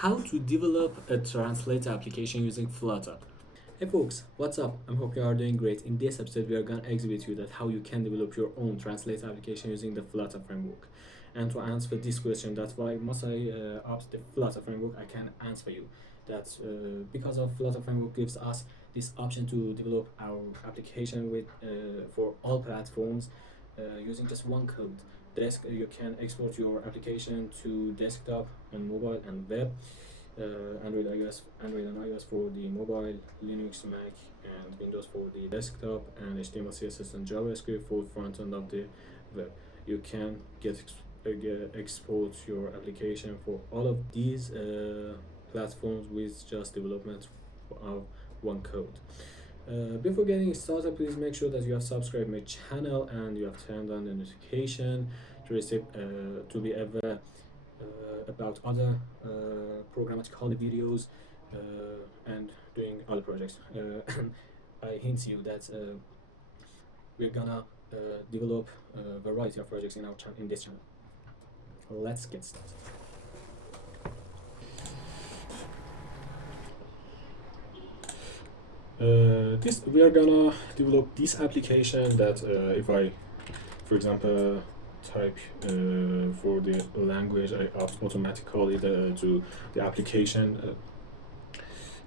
how to develop a translator application using Flutter. Hey folks, what's up? I hope you are doing great. In this episode, we are going to exhibit you that how you can develop your own translator application using the Flutter framework. And to answer this question, that's why must I opt the Flutter framework, I can answer you that because of Flutter framework gives us this option to develop our application with for all platforms using just one code. You can export your application to desktop and mobile and web. Android and iOS for the mobile, Linux, Mac, and Windows for the desktop, and HTML, CSS, and JavaScript for front end of the web. You can export your application for all of these platforms with just development of one code. Before getting started, please make sure that you have subscribed my channel and you have turned on the notification to receive to be aware about other programmatically videos and doing other projects. I hint you that we're gonna develop a variety of projects in this channel. Let's get started. This we are gonna develop this application that if I, for example, type for the language, I automatically to the application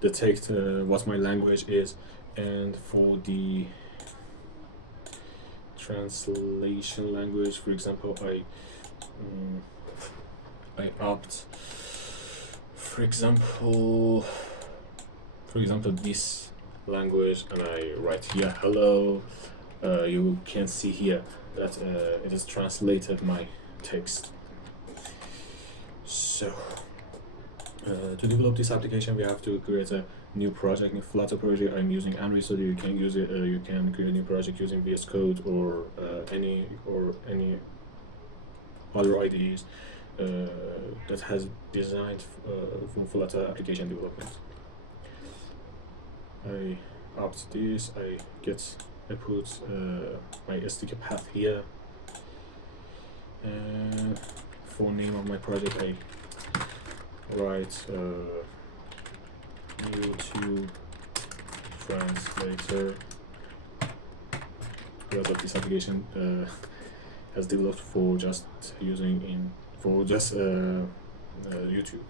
detect what my language is, and for the translation language, for example, I opt, for example, this language, and I write here hello. You can see here that it has translated my text. So to develop this application, we have to create a new project, new Flutter project. I'm using Android, so you can use it. You can create a new project using VS Code or any other IDEs that has designed for Flutter application development. I opt this. I put my SDK path here, and for name of my project I write YouTube Translator, because of this application has developed for just using YouTube.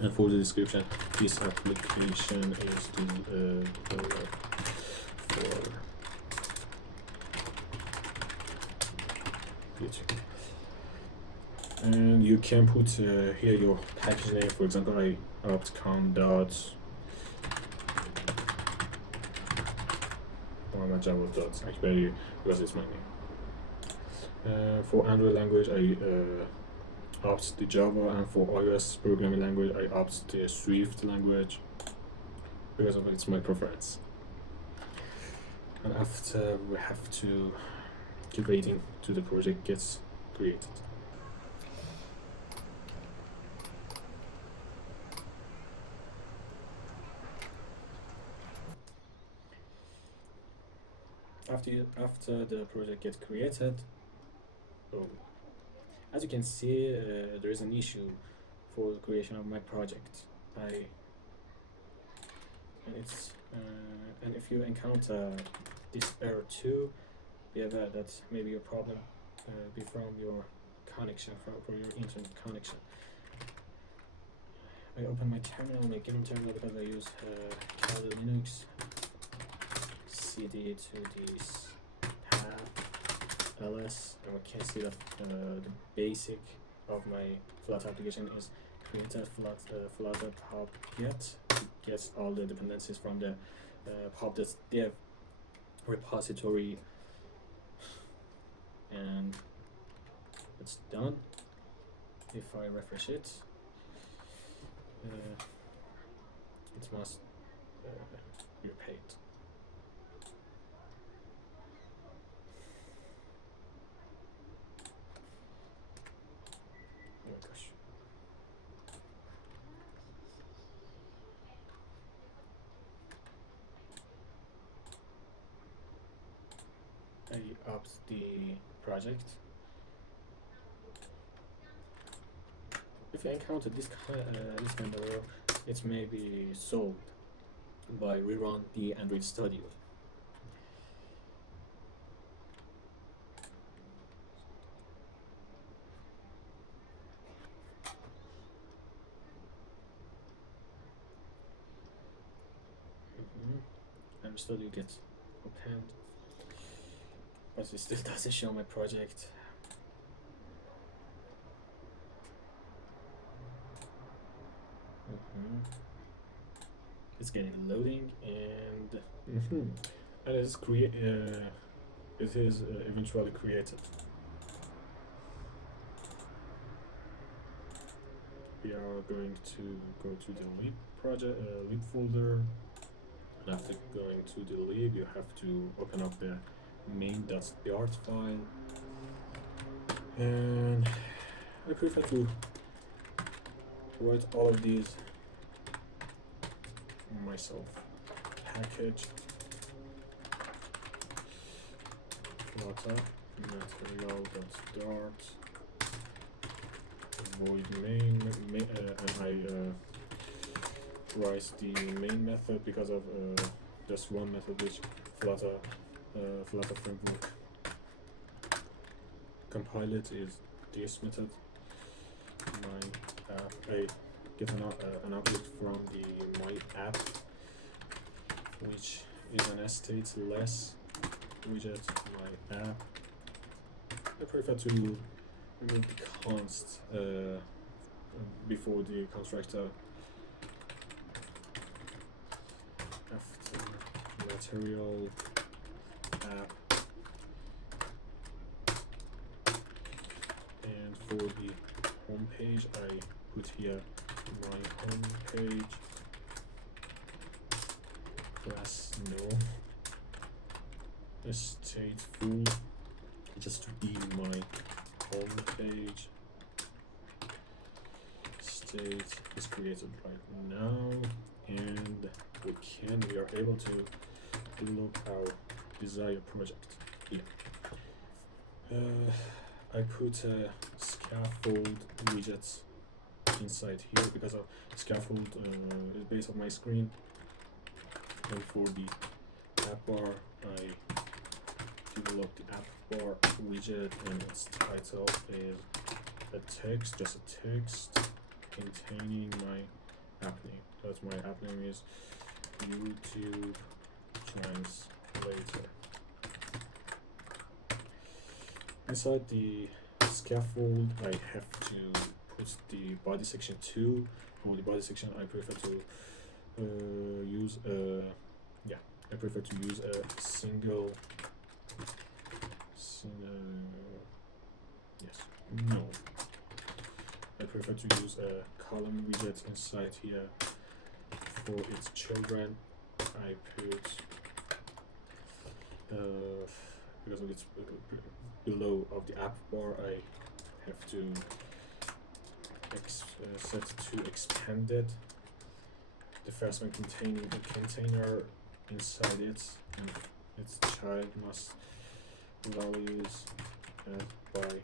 And for the description, this application is developed for YouTube. And you can put here your package name. For example, I opt com.java.acquery because it's my name. For Android language, I opt the Java, and for iOS programming language, I opt the Swift language because of it's my preference. And after, we have to keep waiting till the project gets created. After the project gets created, as you can see, there is an issue for the creation of my project. And if you encounter this error too, be aware that maybe your problem be from your connection, from your internet connection. I open my terminal, my given terminal, because I use Kali Linux. CD to this path ls, and we can see that the basic of my Flutter application is created Flutter pub.get. It gets all the dependencies from the pub.dev repository, and it's done. If I refresh it, it must be repaid. Oh my gosh. I opt the project. If if you encounter this kind of error, it may be solved by rerun the Android Studio. Android Studio gets opened, but it still doesn't show my project. It's getting loading, and and it is eventually created. We are going to go to the lib project, lib folder. And after going to the lib, you have to open up the main.dart file. And I prefer to write all of these myself. Package flutter material.dart void main, and I write the main method because of just one method which Flutter framework compile it is this method. I get an object from the my app, which is an stateless widget. My app. I prefer to remove the const before the constructor. After material app, and for the home page, I put here my home page class no stateful, just to be my home page. State is created right now, and we are able to look our desired project here. I put a scaffold widgets inside here because of scaffold is based on my screen. And for the app bar, I developed the app bar widget, and its title is a text, just a text containing my app name. That's my app name is YouTube Translator. Inside the scaffold, I have to put the body section 2. For the body section, I prefer to use a single I prefer to use a column widget inside here. For its children, I put because of it's below of the app bar, I have to set to expanded. The first one containing a container inside it, and its child must values by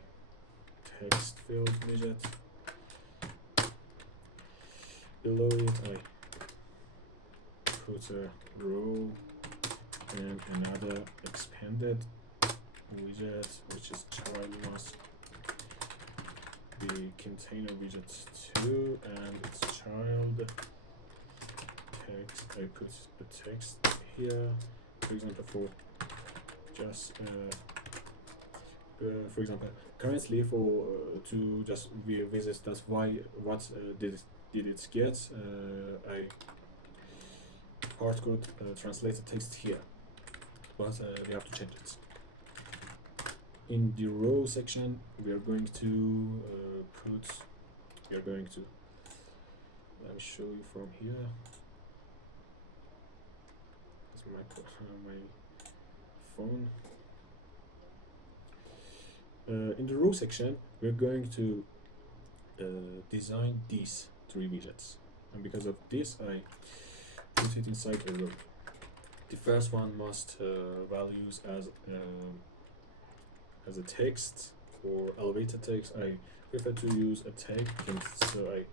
text field widget. Below it, I put a row and another expanded widget, which is child must be container widget 2, and its child text. I put the text here, for example, for just for example, currently for to just visit that's why what did it get. I hardcode translated text here, but we have to change it. In the row section, we are going to let me show you from here. It's my phone. In the row section, we're going to design these 3 widgets, and because of this, I put it inside a row. The first one must values as a text or elevated text. I prefer to use a tag, so I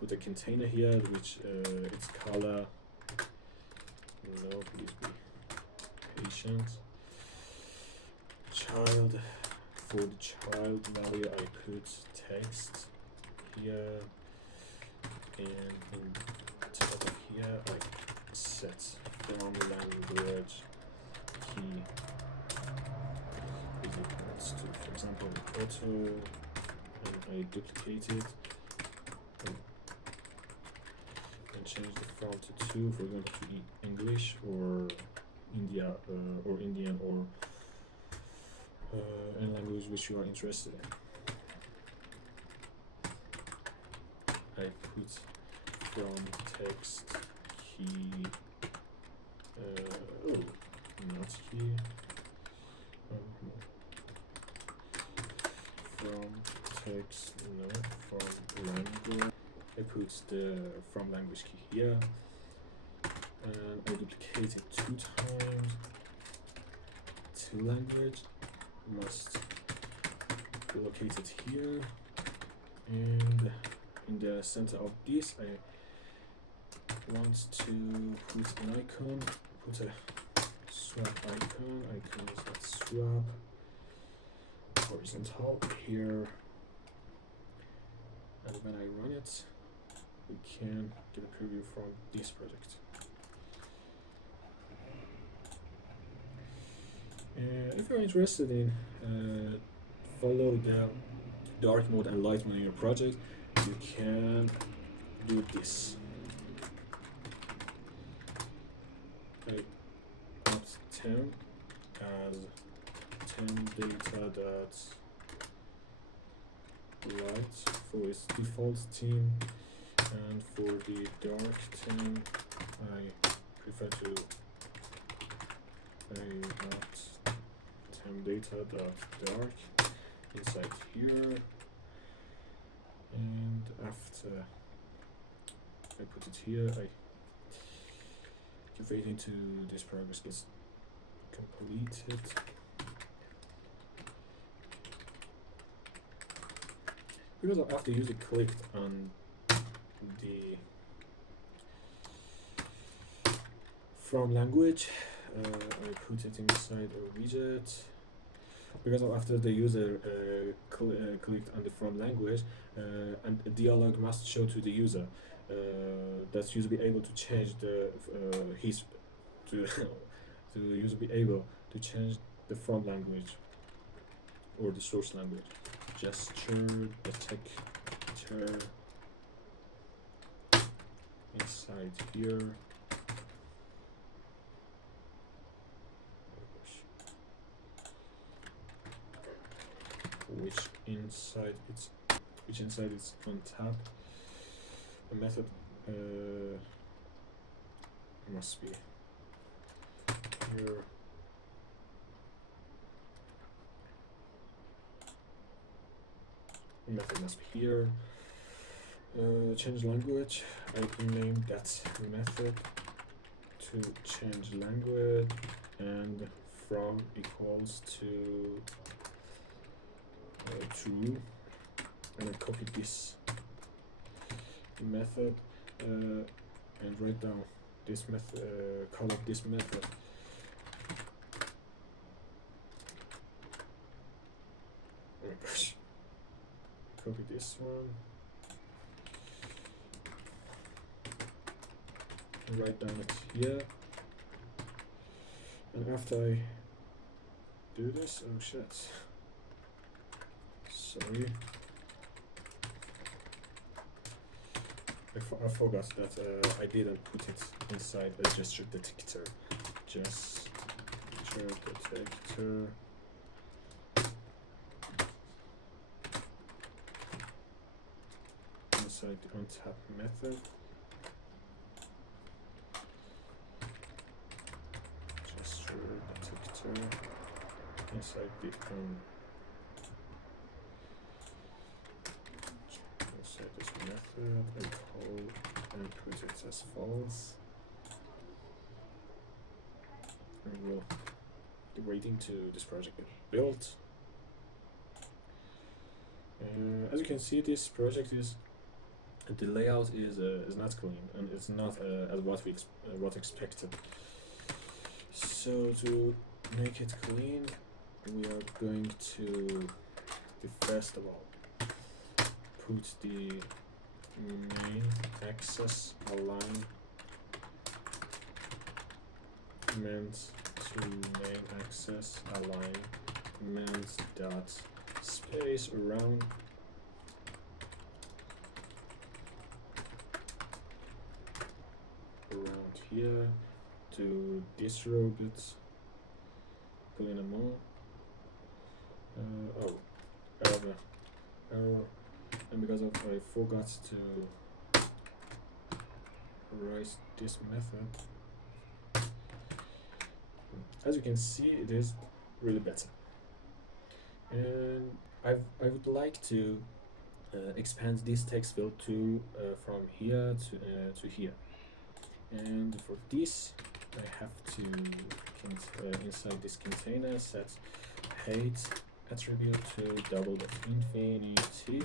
put a container here, which its color. No, please be patient. Child. For the child value, I put text here, and in top of here, I set from language key is equals to, for example, auto, and I duplicate it and change the font to 2, for example, to English or India or Indian or any language which you are interested in. I put from text key, not key, from text, no, from language. I put the from language key here, and I duplicate it 2 times. To language must be located here, and in the center of this I want to put an icon, put a swap icon is that swap horizontal here, and when I run it we can get a preview from this project. If you're interested in follow the dark mode and light mode in your project, you can do this. I opt temp as temp data dot light for its default theme, and for the dark theme I prefer to opt temp data dot dark inside here, and after I put it here I keep waiting to this progress gets completed. Because after user clicked on the from language, I put it inside a widget. Because after the user clicked on the from language, and a dialog must show to the user, that user be able to change the his to to the user be able to change the from language or the source language. Gesture detector inside here. Which inside it's on tab. The method must be here. The method must be here. Change language. I can name that method to change language, and from equals to true, and I copy this method and write down this method, call up this method. Oh my gosh. Copy this one and write down it here, and after I do this, oh shit, sorry, I forgot that I didn't put it inside a gesture detector. Gesture detector. Inside the on-tap method. Gesture detector. Inside the inside this method, and call and put it as false. And we'll be waiting to this project get built. As you can see, this project is the layout is not clean and it's not as what expected. So to make it clean, we are going to first of all put the main access alignment to main access alignment dot space around here to this row bit clean them all. Error, and because of I forgot to write this method, as you can see, it is really better. And I would like to expand this text field to from here to here. And for this, I have to inside this container set height attribute to double.infinity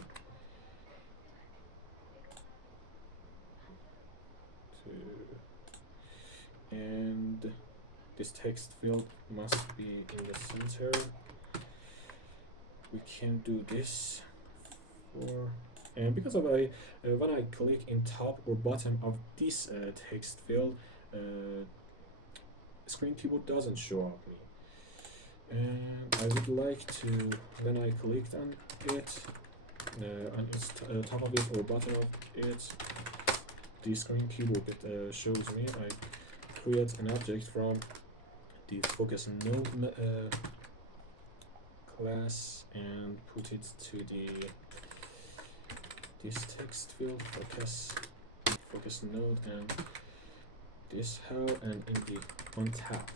and this text field must be in the center. We can do this for, and because of when I click in top or bottom of this text field, screen keyboard doesn't show up me. And I would like to, when I clicked on it, on its top of it or bottom of it, the screen keyboard shows me. I create an object from the focus node class and put it to this text field focus node and this how, and in the on tap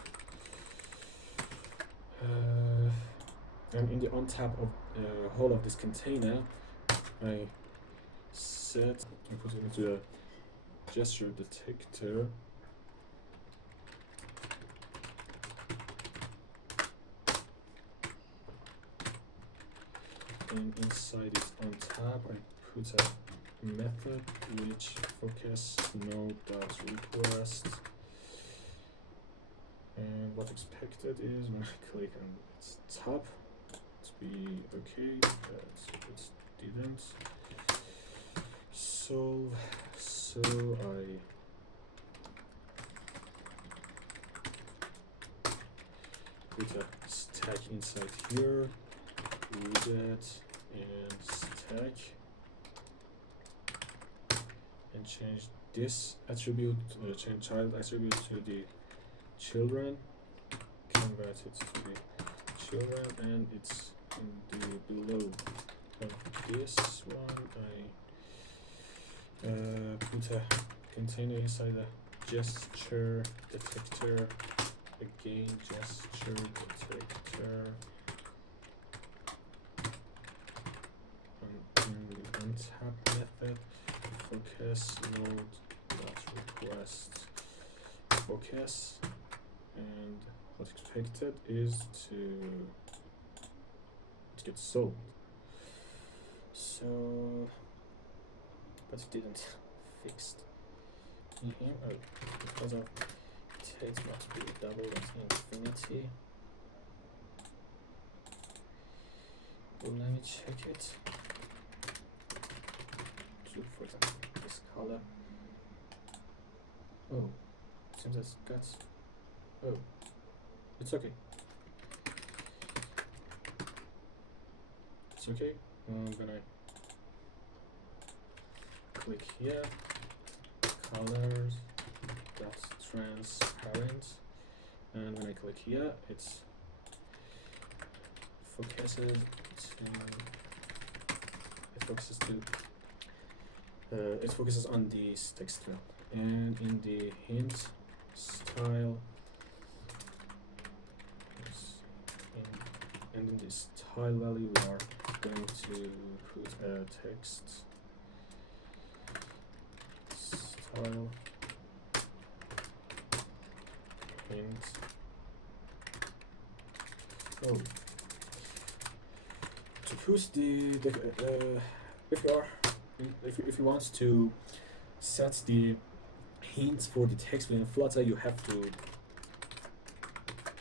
and in the on tap of whole of this container, I put it into a gesture detector. And inside it on tab, I put a method which focus node.request. And what expected is when I click on its top, it's be okay, but it didn't. So I put a stack inside here, widget and stack, and change this attribute, change child attribute to the children, convert it to the children, and it's in the below of this one. I put a container inside a gesture detector, again gesture detector, on tap method focus node.request focus, and what's expected is to get solved. So, but it didn't fixed in here. Oh, because of it must be double.infinity. Well, let me check it. So, for example, this color. Oh, seems it's got. Oh, it's okay. It's okay. When I click here, colors, that's transparent, and when I click here, it's focuses it focuses on this text field, and in the hint style, and in this style value, we are going to put a text style hint. To put the if you are if you want to set the hints for the text in Flutter, you have to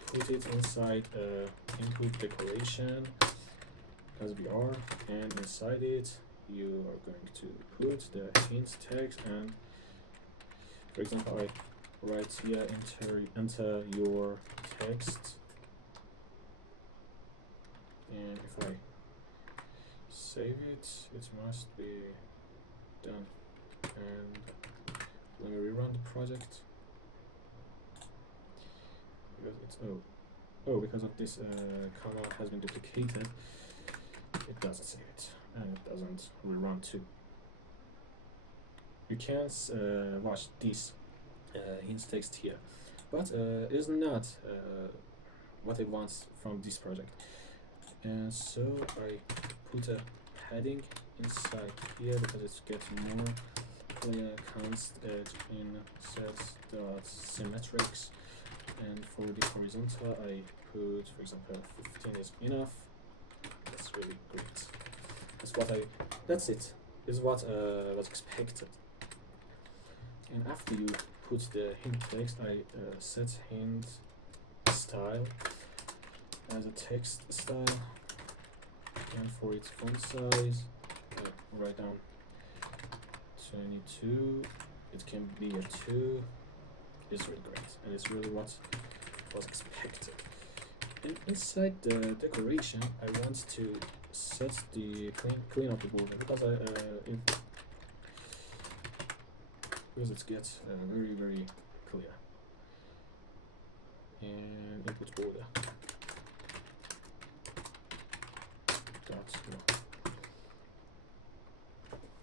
put it inside input decoration as we are, and inside it you are going to put the hints text, and for example I write here enter your text, and if I save it, it must be done. And let me rerun the project because it's because of this comma has been duplicated, it doesn't save it and it doesn't rerun too. You can watch this hints text here, but it is not what I want from this project, and so I put a padding inside here because it gets more clear const edge in sets.symmetrics, and for the horizontal I put, for example, 15 is enough. That's really great. That's it. Is what was expected. And after you put the hint text, I set hint style as a text style, and for its font size, write down 22. It can be a 2. It's really great, and it's really what was expected. And inside the decoration, I want to set the clean up the border because it gets very clear. And input border.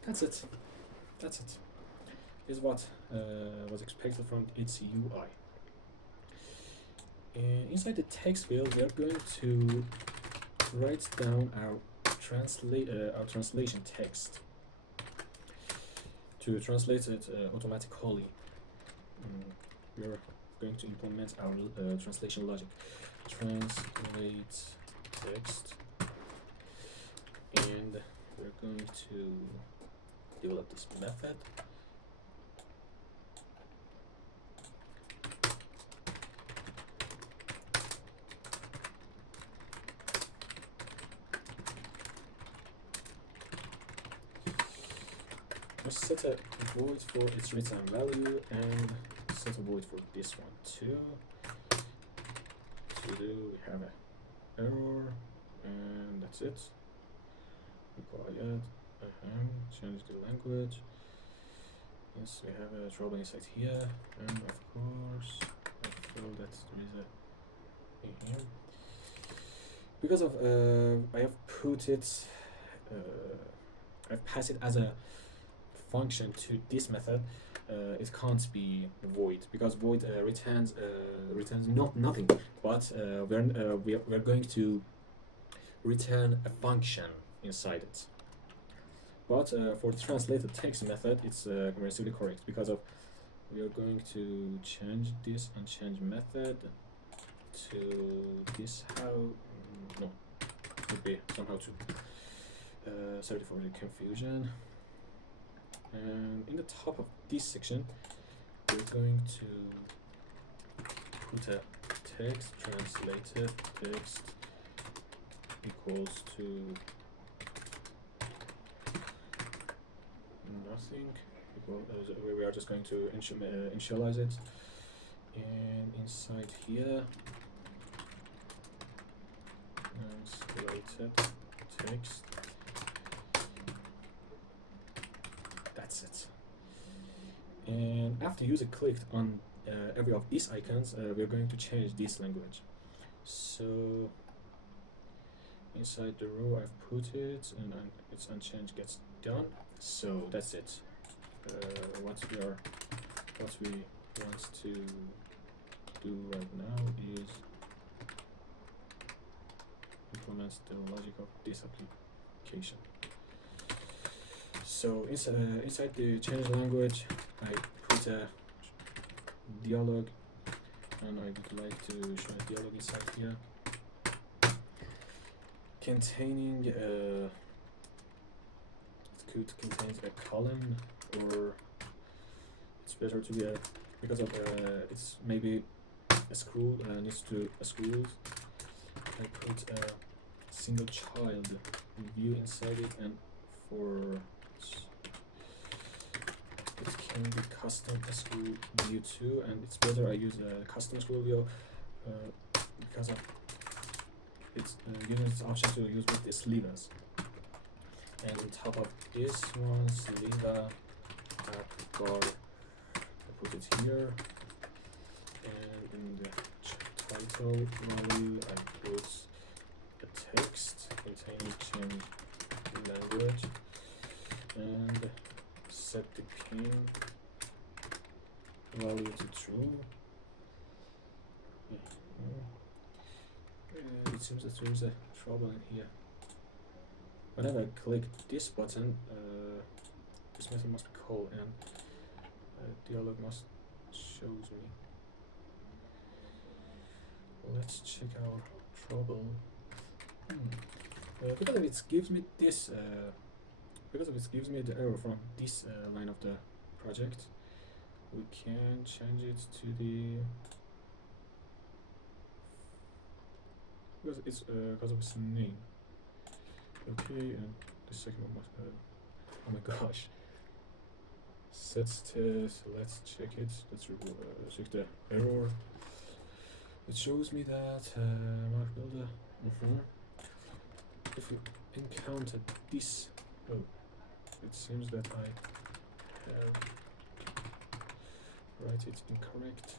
That's it. That's it. Is what was expected from its UI. And inside the text field, we are going to write down our translation text to translate it automatically. We are going to implement our translation logic. Translate text, and we're going to develop this method. Set a void for its return value and set a void for this one too. To do, we have an error, and that's it. Required. Change the language. Yes, we have a trouble inside here, and of course, I feel that there is a here. Because of I have put it, I've passed it as a function to this method. It can't be void because void returns nothing, but we're going to return a function inside it. But for the translated text method, it's relatively correct because of we are going to change this and change method to this. How no, would be somehow to sorry for the confusion. And in the top of this section, we're going to put a text translated text equals to nothing. We are just going to initialize it, and inside here, translated text. That's it. And after user clicked on every of these icons, we're going to change this language. So inside the row I've put it, and its unchanged gets done. So that's it. What we want to do right now is implement the logic of this application. So inside the change language, I put a dialog, and I would like to show a dialog inside here. containing it could contain a column, or it's better to be a, because of it's maybe a school needs to a school. I put a single child view inside it, and for it can be custom school view too, and it's better I use a custom school view because of it's giving this option to use with the slivers. And on top of this one, sliver app bar, I put it here, and in the title value I put a text containing change language, and set the pin value to true. It seems that there is a trouble in here. Whenever I click this button, this method must be called, and dialog must shows me. Let's check our trouble. Because of it gives me this. Because of it gives me the error from this line of the project. We can change it to the. Because of its name. Okay, and the second one must. Oh my gosh. Sets test. Let's check it. Let's check the error. It shows me that Mark Builder. If we encounter this, it seems that I have write it incorrect.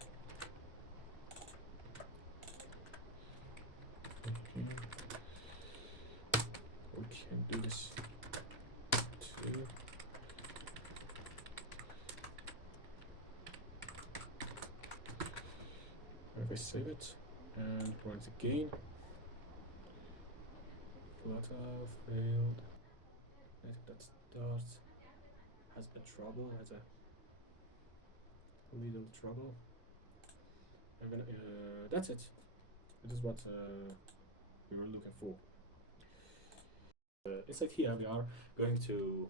We can do this too. If I save it and run it again, flutter failed. I think that start has a trouble, has a little trouble. I'm gonna. That's it. It is what we were looking for. Inside here, we are going to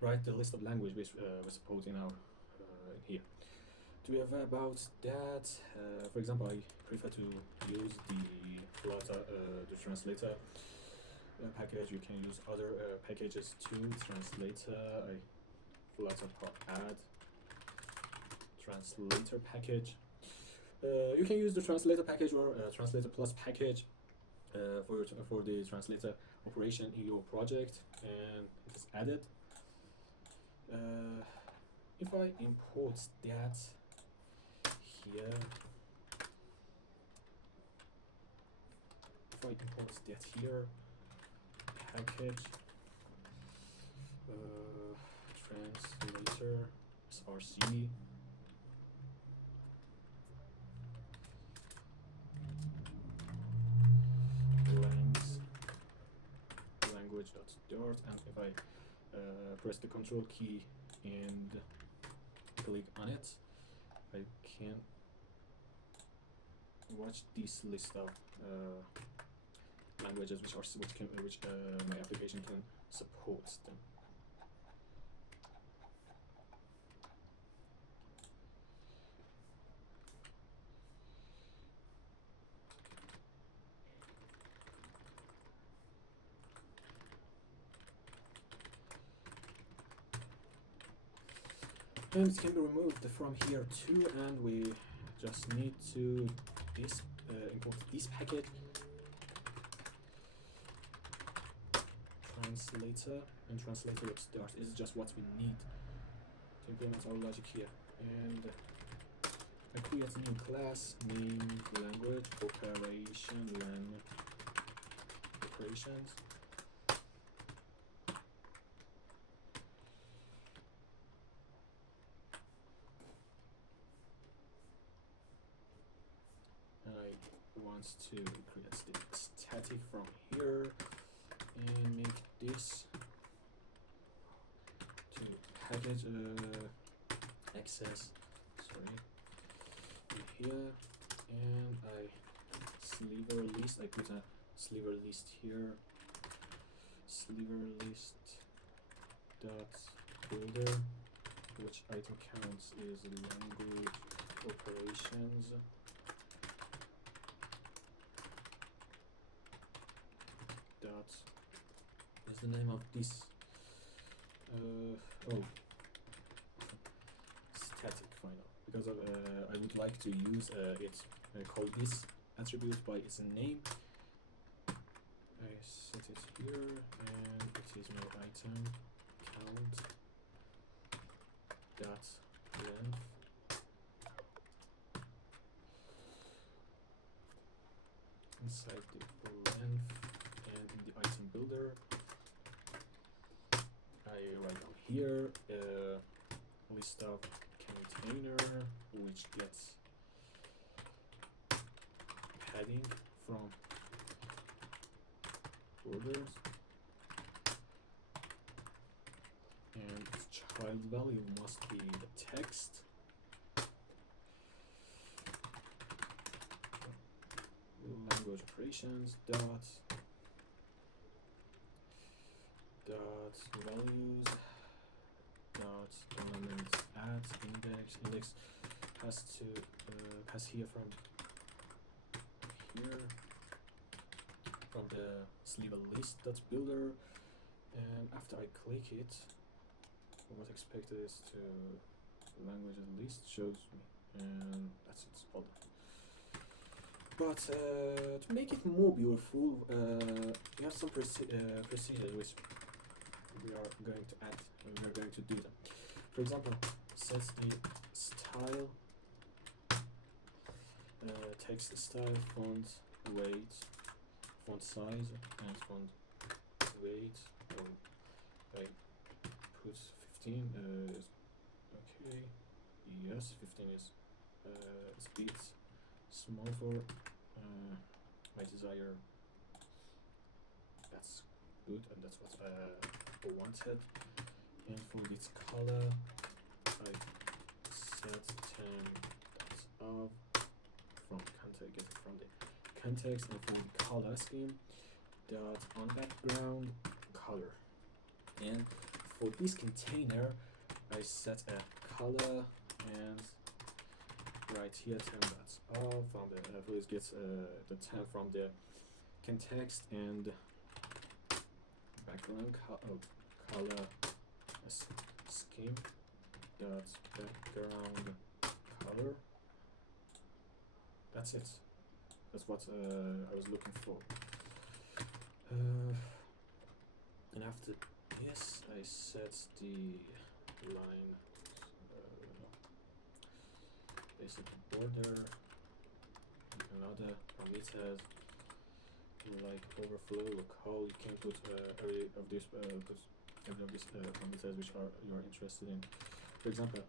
write the list of languages we support in our here. To be aware about that, for example, I prefer to use the Flutter, the Translator package. You can use other packages too. Translator, Flutter add Translator package. You can use the Translator package or Translator Plus package for the Translator operation in your project, and it is added. If I import that here, package Translator src language.dart, and if I press the control key and click on it, I can watch this list of languages which my application can support them. And it can be removed from here too, and we just need to import this package, Translator, and Translator.dart is just what we need to implement our logic here. And I create a new class named language operations. I want to create the static from here and make this to package access in here, and I sliver list. I put a sliver list here, sliver list dot builder, which item counts is language operations dot is the name of this static final, because of, I would like to use it call this attribute by its name. I set it here, and it is my item count dot length inside the length, and in the item builder I write down here list of container which gets padding from orders, and its child value must be the text. Language operations dot values dot element at index has to pass here from here from the sliver list dot builder, and after I click it, what expected is to language list shows me, and that's it, all done. But to make it more beautiful, we have some procedures which we are going to add, and we are going to do them. For example, set the style, text style, font weight, font size, and font weight. I put 15 is okay. Yes, 15 is speed small for my desire. That's good, and that's what I wanted. And for this color, I set 10 dots of from context, get it from the context, and for the color scheme dot on background color. And for this container, I set a color and right here 10 dots off from the please get the 10 from the context, and background color scheme dot background color. That's it. That's what I was looking for. And after this, I set the line basic border, another parameters like overflow, locale. You can put every of these parameters which are you are interested in. For example,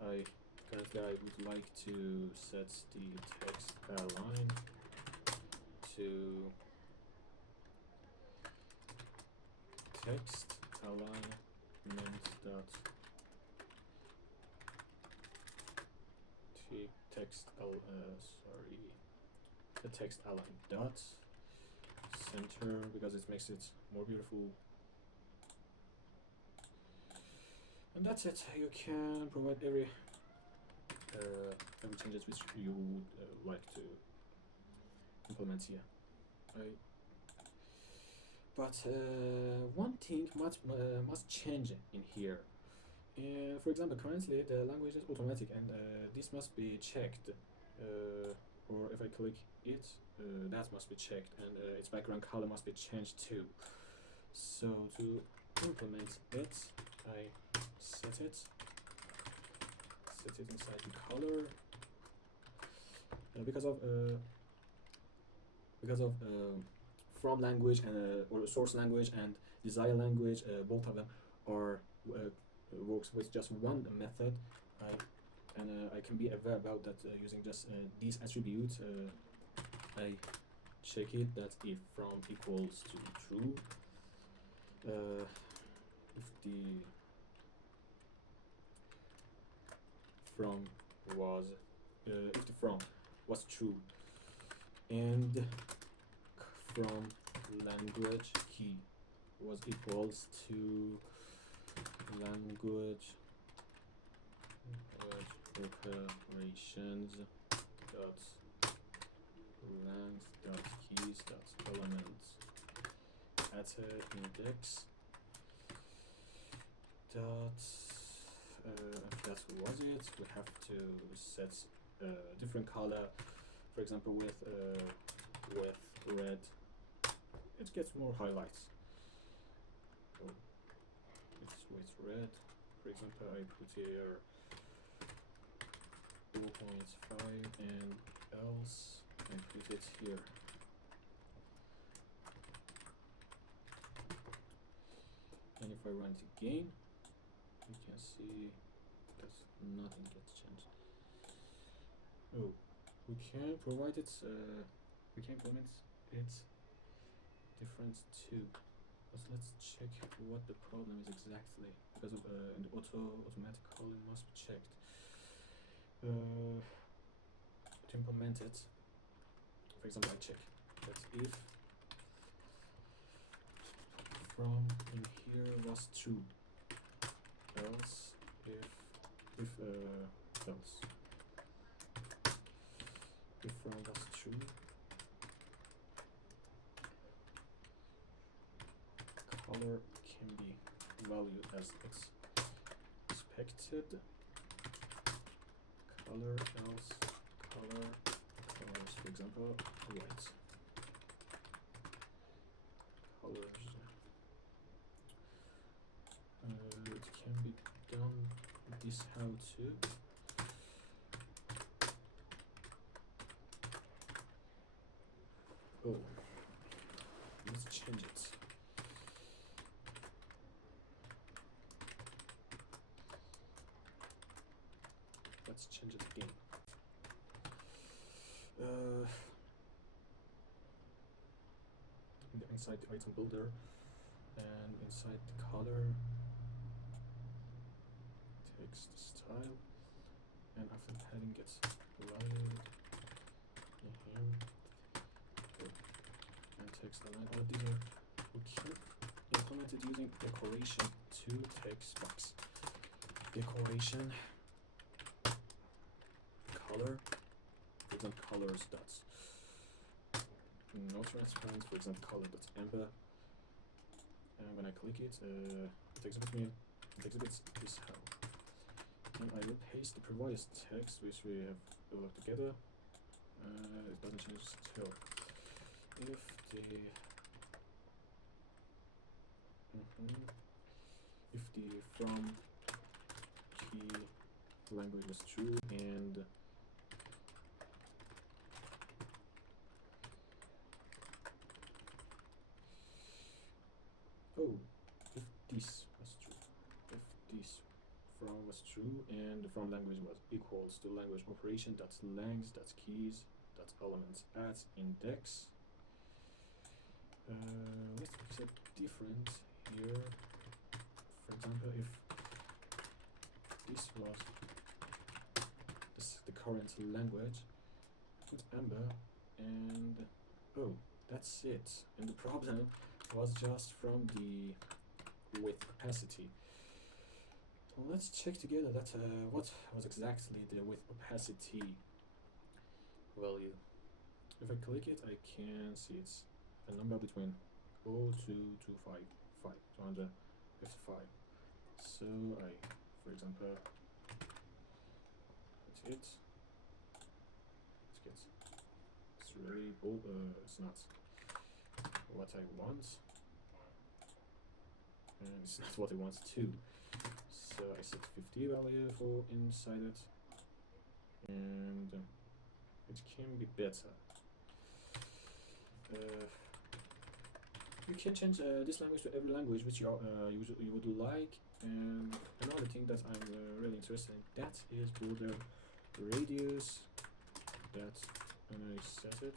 currently I would like to set the text align to text alignment dot the text align dot center, because it makes it more beautiful. And that's it. You can provide every changes which you would like to implement here. But one thing must change in here. For example, currently the language is automatic, and this must be checked. Or if I click it, that must be checked, and its background color must be changed too. So to implement it, I set it inside the color, because of from language and or source language and desire language, both of them are works with just one method. I can be aware about that using just these attributes. I check it that if from equals to true, if the from was if the from was true, and from language key was equals to language operations dot length dot keys dot elements at index dot if that was it, we have to set a different color, for example with red. It gets more highlights. So it's with red. For example, I put here 0.5 and else I put it here. And if I run it again, you can see that nothing gets changed. Oh, we can provide it. We can implement it different too. But let's check what the problem is exactly, because in the automatic calling must be checked. To implement it, for example, I check that if from in here was true, else if else if from was true, color can be valued as expected. Color else colors, for example, white colors. It can be done this how too. Oh, let's change it. Let's change it again. Inside the item builder and inside the color, text style, and after padding gets valued in here, and text align. All these are we can implement it using decoration to text box. Decoration color, for example, colors dots. No transparent, for example, color dots amber. And when I click it, it exhibits this how. And I will paste the previous text which we have developed together. It doesn't change still. If the from key language was true and if this was true, if this from was true and the from language was equals to language operation that's length that's keys that's elements at index. Let's make it different here. For example, if this was the current language, put amber and oh, that's it. And the problem was just from the width opacity. Let's check together that what was exactly the width opacity value. If I click it, I can see it's a number between 255. So I, for example, that's it. It's really bold. It's not what I want, and it's not what I want too. So I set 50 value for inside it, and it can be better. You can change this language to every language which you would like. And another thing that I'm really interested in, that is border radius. That when I set it,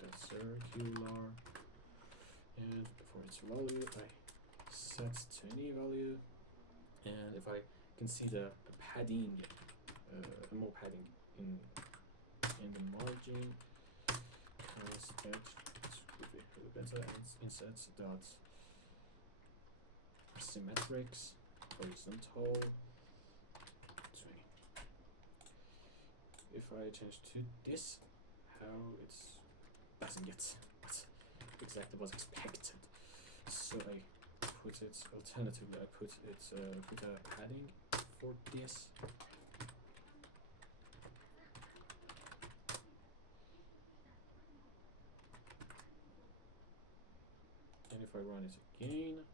that's circular, and for its value I set to any value. And if I consider a padding, more padding in the margin, would be a little better. And insert dot symmetrics horizontal 20. If I change to this, how it doesn't get what exactly was expected. So I put it alternatively. I put a padding for this. And if I run it again,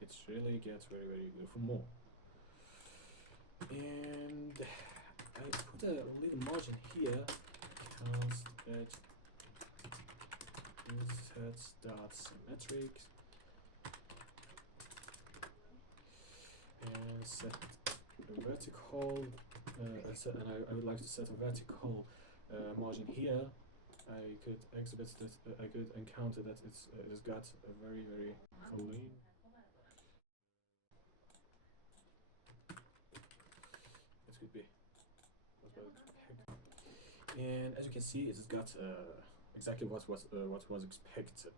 it really gets very, very beautiful more. And I put a little margin here, const edge insert dot symmetric, and set a vertical, and I would like to set a vertical margin here. I could exhibit that, I could encounter that it has got a very, very clean. It could be. And as you can see, it's got exactly what was expected.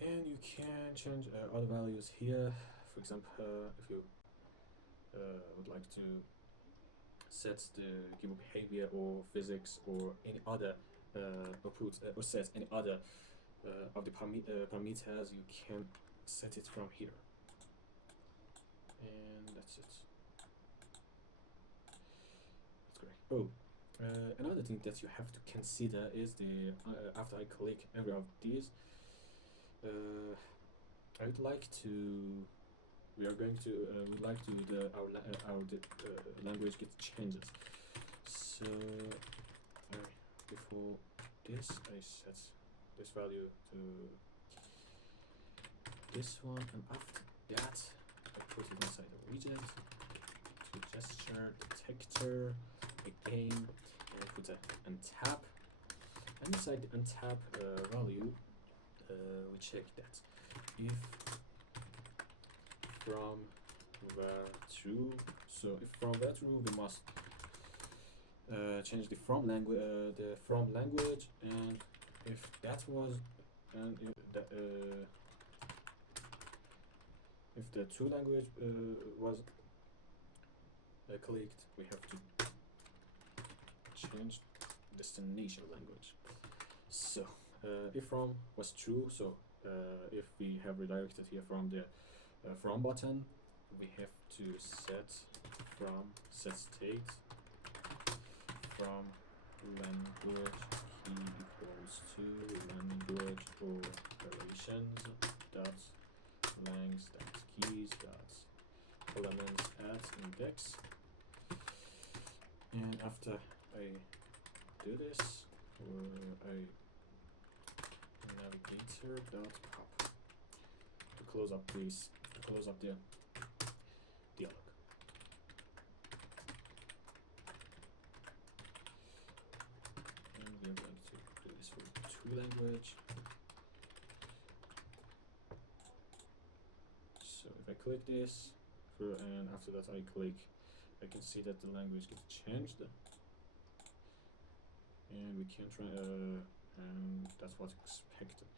And you can change other values here. For example, if you would like to set the given behavior or physics or any other output or set any other of the parameters, you can set it from here. And that's it. That's great. Oh, another thing that you have to consider is the after I click every of these, I would like to. We are going to. We'd like to our language get changes. So before this, I set this value to this one, and after that, I put it inside the widget to gesture detector again, and I put an untap, and inside the untap value, we check that if from var true. So if from var true, we must change the from language, and if that was, and if the true language was clicked, we have to change destination language. So if from was true, so if we have redirected here from the from button, we have to set state from language key equals to language operations dot langs dot keys dot elements at index. And after I do this, I navigator dot pop to close up the dialog. And we are going to do this for true language. So if I click this, and after that I click, I can see that the language gets changed, and we can try, and that's what's expected.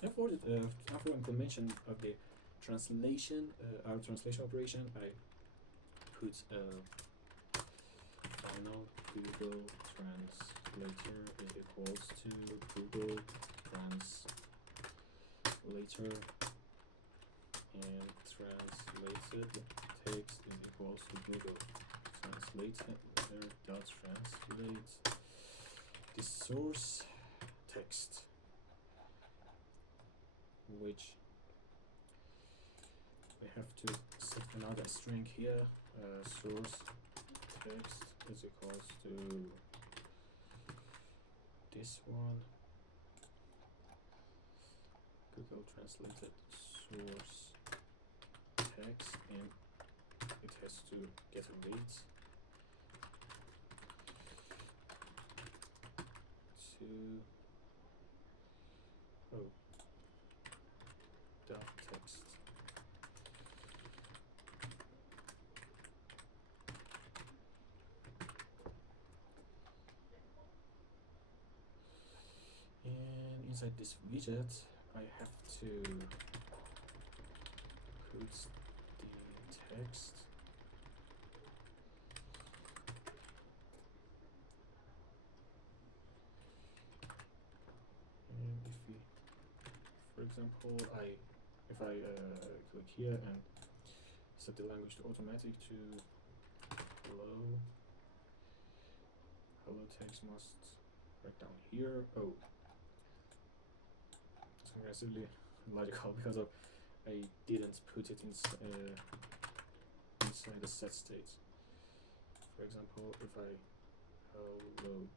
And for the after implementation of the translation, our translation operation, I put final Google Translator is equals to Google Translator, and translated text is equals to Google Translator dot translate the source text, which we have to set another string here. Source text is equals to this one, Google translated source text, and it has to get a weight to dot text. And inside this widget, I have to put the text. And if we, for example, if I click here and set the language to automatic to hello text must right down here. Oh, it's aggressively logical because I didn't put it inside the set state. For example, if I hello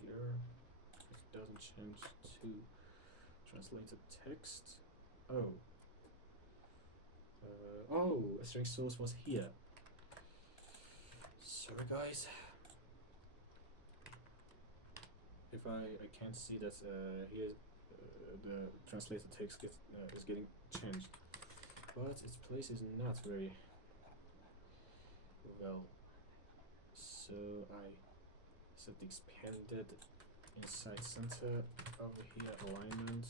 here, it doesn't change to translated text. Oh. Oh, a string source was here. Sorry guys. If I can't see that here the translated text is getting changed, but its place is not very well. So I set the expanded inside center over here alignment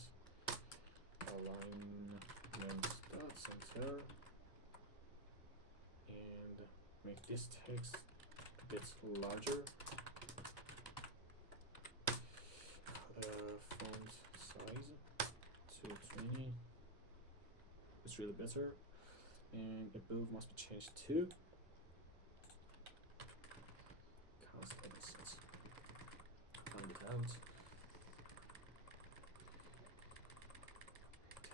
dot center, and make this text a bit larger. Font size 220. It's really better, and above must be changed to constant instance. Find it out.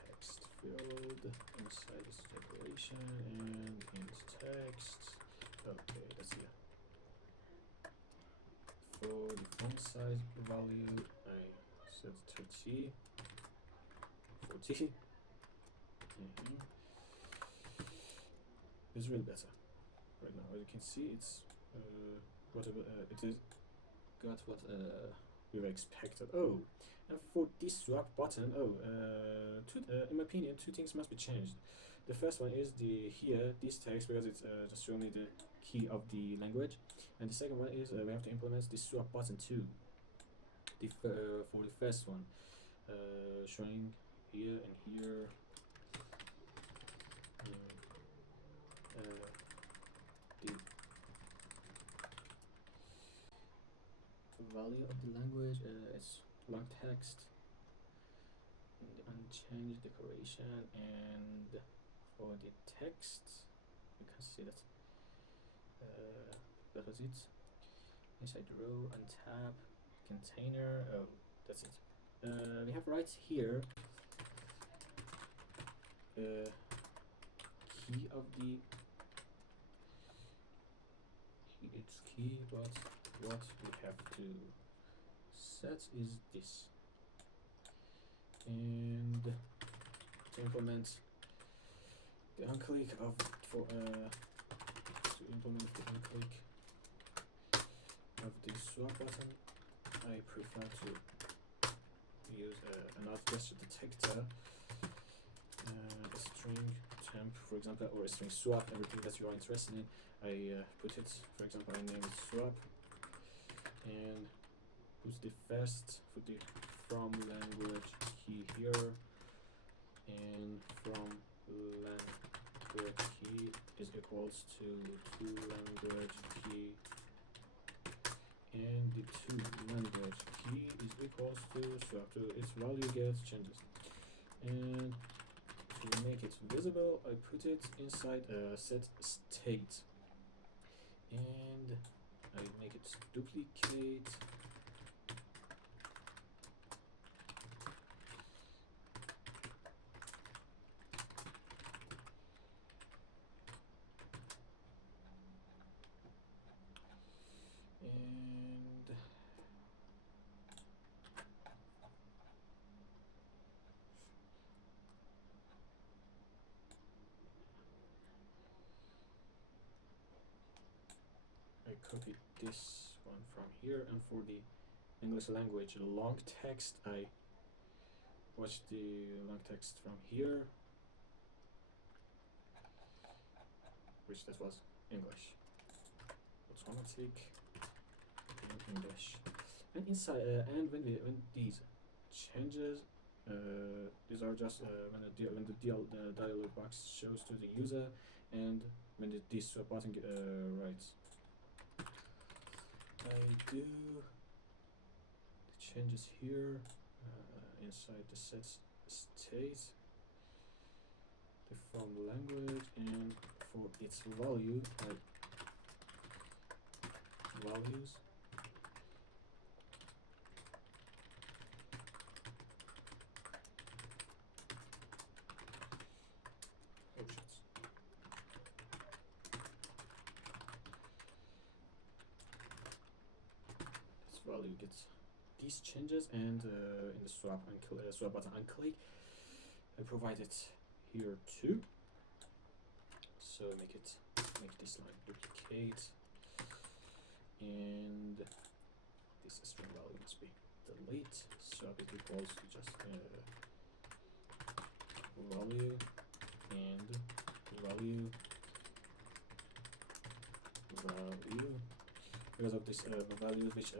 Text field inside this declaration and int text. Okay, that's here. For the font size value, I set 30, 40. It's really better right now. As you can see, it's whatever it is got what we were expected. Oh, and for this swap button, in my opinion, two things must be changed. The first one is this text, because it's just showing me the key of the language, and the second one is we have to implement the swap button too. For the first one, showing here and here. The value of the language is long text, and the unchanged decoration, and for the text you can see that that was it. Inside the row, untab, container. Oh, that's it. We have right here key of the it's key, but what we have to set is this, and to implement the unclick of the swap button, I prefer to use another gesture detector, a string temp, for example, or a string swap, everything that you are interested in. I put it, for example, I name it swap, and put the from language key here, and from language key is equals to language key, and the language key is equals to swap, to its value gets changes. And to make it visible, I put it inside set state, and I make it duplicate, and I copy this one from here, and for the English language long text, I watch the long text from here, which that was English, automatic, and English, and inside and when these changes. These are just when the dialog box shows to the user, and when this button writes. I do the changes here inside the set state, the from language, and for its value, like values. Oh shit. Its value gets these changes, and in the swap button and click, I provide it here too. So make this line duplicate, and this string value must be delete. So it equals to just value and value because of this values which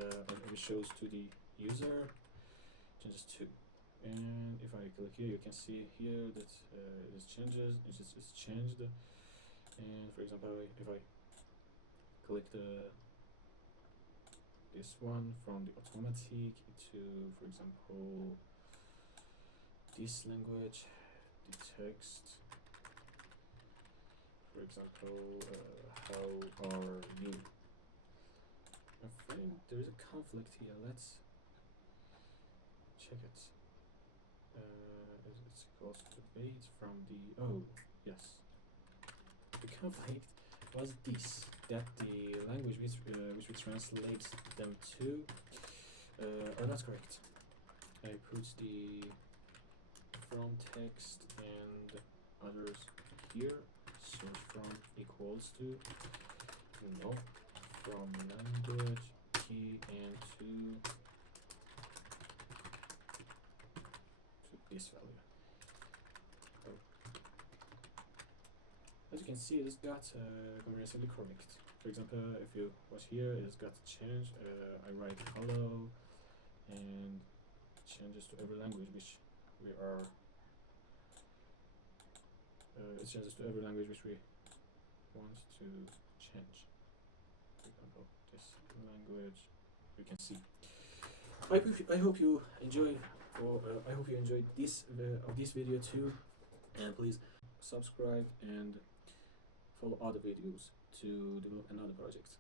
shows to the user changes to. And if I click here, you can see here that it changes. It's changed. And for example, if I click this one from the automatic to, for example, this language, the text, for example, how are you? I think there is a conflict here. Let's check it. It's equals to debate from the, oh yes, the conflict was this, that the language which we translate them to are not correct. I put the from text and others here, so from equals to no, from language key and to this value. Oh. As you can see, it got comprehensively correct. For example, if you watch here, it's got change. I write hello, and changes to every language which we are. It changes to every language which we want to change. For example, this language we can see. I hope you enjoy, or I hope you enjoyed this video too, and please subscribe and follow other videos to develop another project.